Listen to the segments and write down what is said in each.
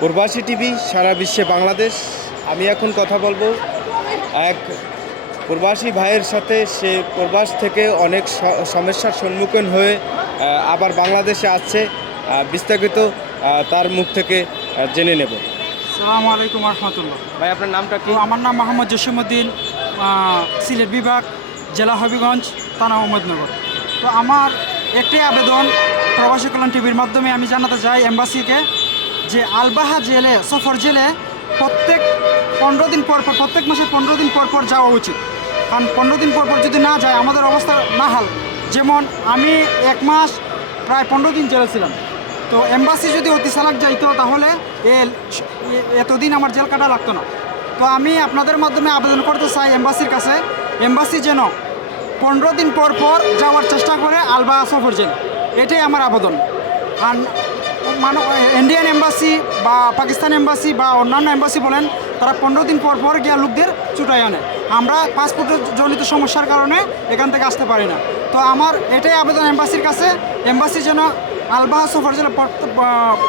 প্রবাসী টিভি সারা বিশ্বে বাংলাদেশ। আমি এখন কথা বলবো এক প্রবাসী ভাইয়ের সাথে। সে প্রবাস থেকে অনেক সমস্যার সম্মুখীন হয়ে আবার বাংলাদেশে আসছে। বিস্তারিত তার মুখ থেকে জেনে নেব। আসসালামু আলাইকুম রহমতুল্লাহ। ভাই, আপনার নামটা কি? আমার নাম মোহাম্মদ জসিমউদ্দিন, সিলেট বিভাগ, জেলা হবিগঞ্জ, থানা আহমদনগর। তো আমার একটি আবেদন প্রবাসী কল্যাণ টিভির মাধ্যমে আমি জানাতে চাই এম্বাসিকে, যে আলবাহা জেলে, সফর জেলে প্রত্যেক 15 দিন পর পর, প্রত্যেক মাসে 15 দিন পর পর যাওয়া উচিত। কারণ 15 দিন পর পর যদি না যায় আমাদের অবস্থা নাহাল। যেমন আমি 1 মাস প্রায় 15 দিন জেলে ছিলাম। তো এম্বাসি যদি অতি চালাক যাইতো তাহলে এতদিন আমার জেল কাটা লাগতো না। তো আমি আপনাদের মাধ্যমে আবেদন করতে চাই এম্বাসির কাছে, এম্বাসি যেন 15 দিন পর পর যাওয়ার চেষ্টা করে আলবাহা সফর জেল। এটাই আমার আবেদন। আর ইন্ডিয়ান এম্বাসি বা পাকিস্তান এম্বাসি বা অন্যান্য এম্বাসি বলেন, তারা 15 দিন পর পর গিয়া লোকদের ছুটাই আনে। আমরা পাসপোর্টের জনিত সমস্যার কারণে এখান থেকে আসতে পারি না। তো আমার এটাই আবেদন এম্বাসির কাছে, এম্বাসি যেন আলবাহা সফর জেলে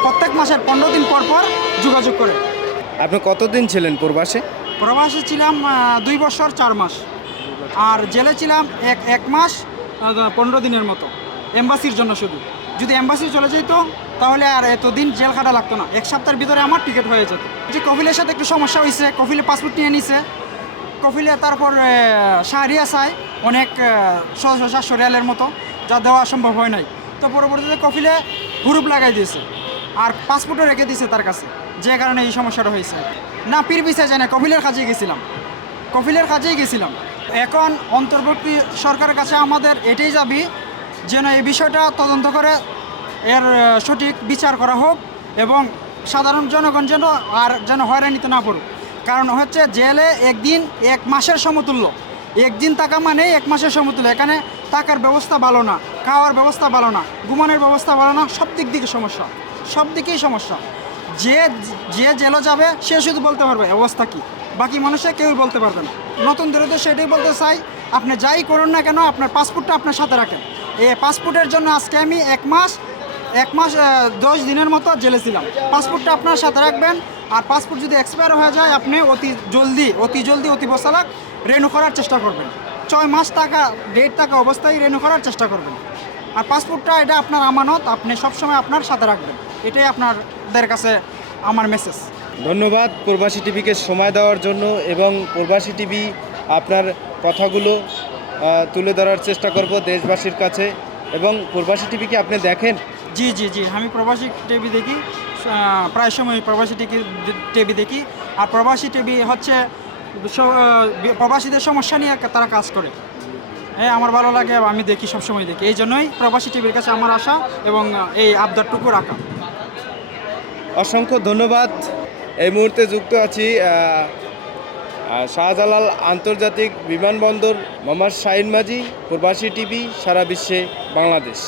প্রত্যেক মাসের 15 দিন পর পর যোগাযোগ করে। আপনি কতদিন ছিলেন প্রবাসে? প্রবাসে ছিলাম 2 বছর 4 মাস, আর জেলে ছিলাম এক মাস 15 দিনের মতো, এম্বাসির জন্য শুধু। যদি এম্বাসি চলে যেত তাহলে আর এতদিন জেল কাটা লাগতো না, 1 সপ্তাহের ভিতরে আমার টিকিট হয়ে যেত। যে কফিলের সাথে একটু সমস্যা হয়েছে, কফিলে পাসপোর্ট নিয়ে নিছে, কফিলে তারপর শাহরিয়া চায় অনেক 700 রিয়ালের মতো, যা দেওয়া সম্ভব হয় নাই। তো পরবর্তীতে কফিলে হুরুপ লাগাই দিয়েছে আর পাসপোর্টও রেখে দিয়েছে তার কাছে, যে কারণে এই সমস্যাটা হয়েছে। না পীর বিষয় যায় না, কফিলের কাজেই গেছিলাম। এখন অন্তর্বর্তী সরকারের কাছে আমাদের এটাই দাবি, যেন এই বিষয়টা তদন্ত করে এর সঠিক বিচার করা হোক এবং সাধারণ জনগণ যেন হয়রানিতে না পড়ুক। কারণ হচ্ছে জেলে একদিন 1 মাসের সমতুল্য, একদিন থাকা মানে 1 মাসের সমতুল্য। এখানে থাকার ব্যবস্থা ভালো না, খাওয়ার ব্যবস্থা ভালো না, ঘুমানোর ব্যবস্থা ভালো না, সব দিকেই সমস্যা। যে জেলে যাবে সে শুধু বলতে পারবে অবস্থা কী, বাকি মানুষে কেউই বলতে পারবে না। নতুনদের তো সেটাই বলতে চাই, আপনি যাই করুন না কেন আপনার পাসপোর্টটা আপনার সাথে রাখেন। এই পাসপোর্টের জন্য আজকে আমি 1 মাস 10 দিনের মতো জেলে ছিলাম। পাসপোর্টটা আপনার সাথে রাখবেন, আর পাসপোর্ট যদি এক্সপায়ার হয়ে যায় আপনি অতি জলদি অতি বসালাক রেনু করার চেষ্টা করবেন। 6 মাস ডেট থাকা অবস্থায় রেনু করার চেষ্টা করবেন। আর পাসপোর্টটা এটা আপনার আমানত, আপনি সবসময় আপনার সাথে রাখবেন। এটাই আপনাদের কাছে আমার মেসেজ। ধন্যবাদ প্রবাসী টিভিকে সময় দেওয়ার জন্য, এবং প্রবাসী টিভি আপনার কথাগুলো তুলে ধরার চেষ্টা করব দেশবাসীর কাছে। এবং প্রবাসী টিভিকে আপনি দেখেন? জি, আমি প্রবাসী টিভি দেখি, প্রায় সময় প্রবাসী টিভি দেখি। আর প্রবাসী টিভি হচ্ছে প্রবাসীদের সমস্যা নিয়ে তারা কাজ করে। আমার ভালো লাগে, আমি দেখি, সবসময় দেখি। এই জন্যই প্রবাসী টিভির কাছে আমার আশা এবং এই আবদারটুকু রাখা। অসংখ্য ধন্যবাদ। এই মুহূর্তে যুক্ত আছি শাহজালাল আন্তর্জাতিক বিমানবন্দর, মোহাম্মদ শাহিন মাঝি, প্রবাসী টিভি সারা বিশ্বে বাংলাদেশ।